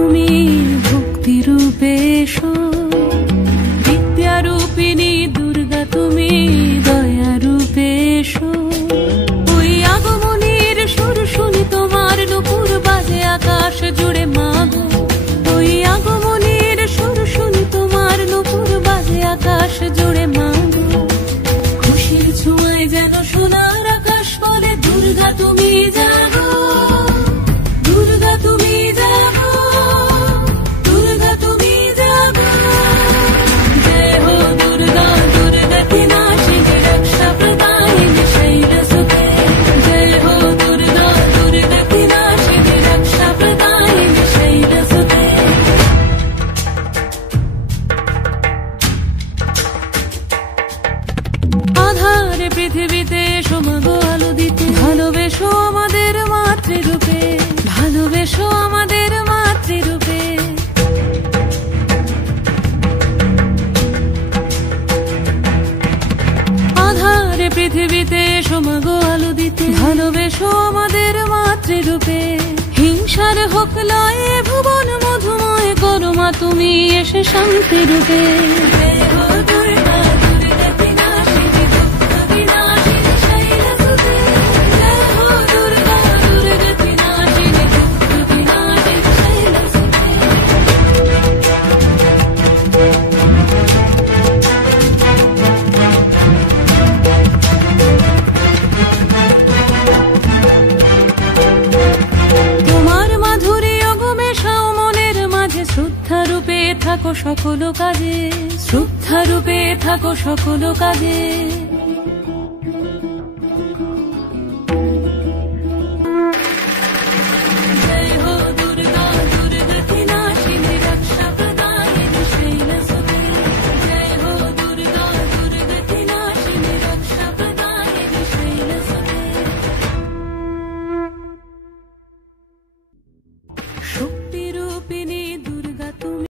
তুমি ভক্তি রূপে এসো, বিদ্যা রূপিণী দুর্গা তুমি দয়া রূপে এসো। ওই আগমনের সুর শুনি তোমার নুপুর বাজে আকাশ জুড়ে মাগো, ওই আগমনের সুর শুনি তোমার নুপুর বাজে আকাশ জুড়ে মাগো। খুশির ছোঁয়ায় যেন সোনার আকাশ বলে দুর্গা তুমি জাগো, দুর্গা তুমি জাগো, দুর্গা তুমি জাগো। জয় হো দুর্গা, দুর্গা কি নাশিনী রক্ষা প্রদায়িনী শৈলসুতে। জয় হো দুর্গা, দুর্গা কি নাশিনী রক্ষা প্রদায়িনী শৈলসুতে। আধারে পৃথিবীতে এসো মাগো আলো দিতে, ভালোবেসো আমাদের মাতৃরূপে, ভালোবেসো আমাদের মাতৃরূপে। আধারে পৃথিবীতে এসো মাগো আলো দিতে, ভালোবেসো আমাদের মাতৃরূপে। হিংসার হোক লয়ে ভুবন মধুময় করো মা তুমি এসে শান্তি রূপে। শ্রদ্ধা রূপে থাকো সকল কাজে, শ্রদ্ধা রূপে থাকো সকল কাজে।